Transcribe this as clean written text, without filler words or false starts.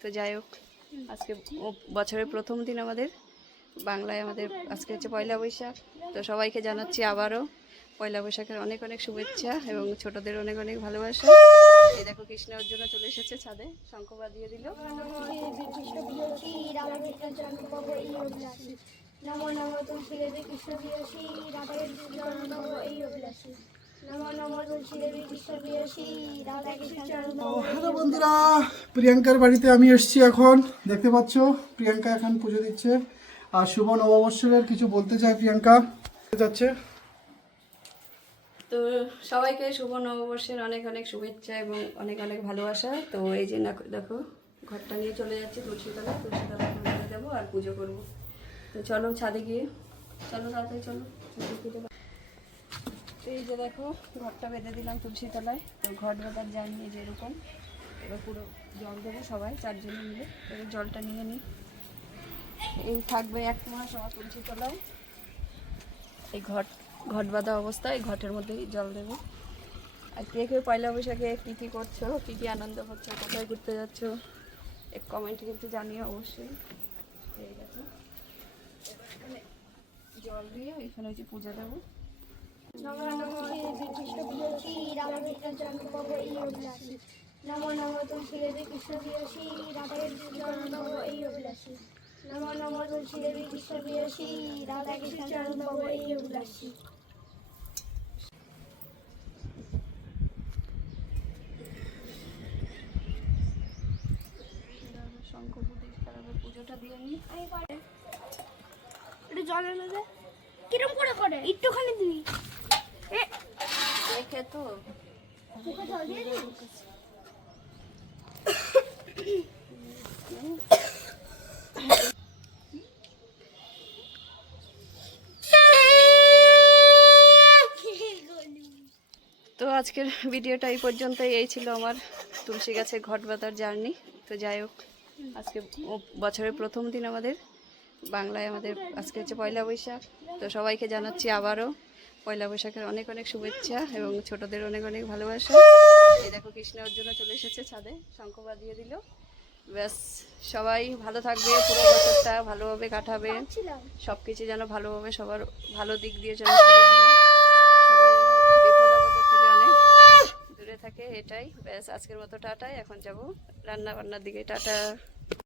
তো যাই হোক, আজকে বছরের প্রথম দিন আমাদের বাংলায়, আমাদের আজকে হচ্ছে পয়লা বৈশাখ। তো সবাইকে জানাচ্ছি আবারও পয়লা বৈশাখের অনেক অনেক শুভেচ্ছা এবং ছোটদের অনেক অনেক ভালোবাসা। এই দেখো কৃষ্ণ ওর জন্য চলে এসেছে ছাদে, শঙ্খ বাজিয়ে দিল। হ্যালো বন্ধুরা, প্রিয়াঙ্কার বাড়িতে আমি এসেছি এখন। দেখতে পাচ্ছ প্রিয়াঙ্কা এখন পুজো দিচ্ছে আর শুভ নববর্ষের কিছু বলতে চায় প্রিয়াঙ্কা। যাচ্ছে। তো সবাইকে শুভ নববর্ষের অনেক অনেক শুভেচ্ছা এবং অনেক অনেক ভালোবাসা। তো এই যে দেখো ঘরটা নিয়ে চলে যাচ্ছে তুলসীতলায় পুজো দেবো আর পুজো করবো। তো চলো ছাদে গিয়ে, চলো তাড়াতাড়ি চলো। তো এই যে দেখো ঘরটা বেঁধে দিলাম তুলসীতলায়। তো ঘট বাঁধার জানি যে এরকম, এবার পুরো জল দেবো সবাই চারজনে মিলে। এবার জলটা নিয়ে নিই। এই থাকবে 1 মাস আমার তুলসীতলায় এই ঘট বাঁধা অবস্থা। এই ঘটের মধ্যেই জল দেবো। আর কে কে পয়লা বৈশাখে কী কী করছো, কী কী আনন্দ করছো, কোথায় ঘুরতে যাচ্ছ, এক কমেন্টে কিন্তু জানিও অবশ্যই। ঠিক আছে, এবার এখানে জল দিয়ে এখানে হচ্ছে পূজা দেবো। নমো নমো শ্রী প্রিয়সী রাধাকৃষ্ণ চরণ পাবো এই অভিলাষী। নমো নমো তুলসী দেবী কৃষ্ণ প্রিয়সী রাধাকৃষ্ণ চরণ পাবো এই অভিলাষী। নমো নমো তুলসী দেবী কৃষ্ণ প্রিয়সী রাধাকৃষ্ণ চরণ পাবো এই অভিলাষী। শঙ্খ প্রতিষ্ঠা পুজোটা দিয়ে নিই। আমি পারে একটু জল এনে দে। কিরম করে করে একটুখানি দিবি। দেখে তো মুখে জল দিয়ে দিবি। তো আজকের ভিডিওটা এই পর্যন্তই। এই ছিল আমার তুলসী গাছে ঘট বাঁধার জার্নি। তো যাই হোক, আজকে বছরের প্রথম দিন আমাদের বাংলায়, আমাদের আজকে হচ্ছে পয়লা বৈশাখ। তো সবাইকে জানাচ্ছি আবারও পয়লা বৈশাখের অনেক অনেক শুভেচ্ছা এবং ছোটদের অনেক অনেক ভালোবাসা। এই দেখো কৃষ্ণ ওর জন্য চলে এসেছে ছাদে, শঙ্খ বাজিয়ে দিল। ব্যাস, সবাই ভালো থাকবে, পুরো বছরটা ভালোভাবে কাটাবে, সব কিছু যেন ভালোভাবে সবার ভালো দিক দিয়ে যেন শুরু হয়, সবাই যেন বিপদ আপদের থেকে অনেক দূরে থাকে। এটাই ব্যাস, আজকের মতো টাটা। এখন যাব রান্না বান্নার দিকে। টাটা।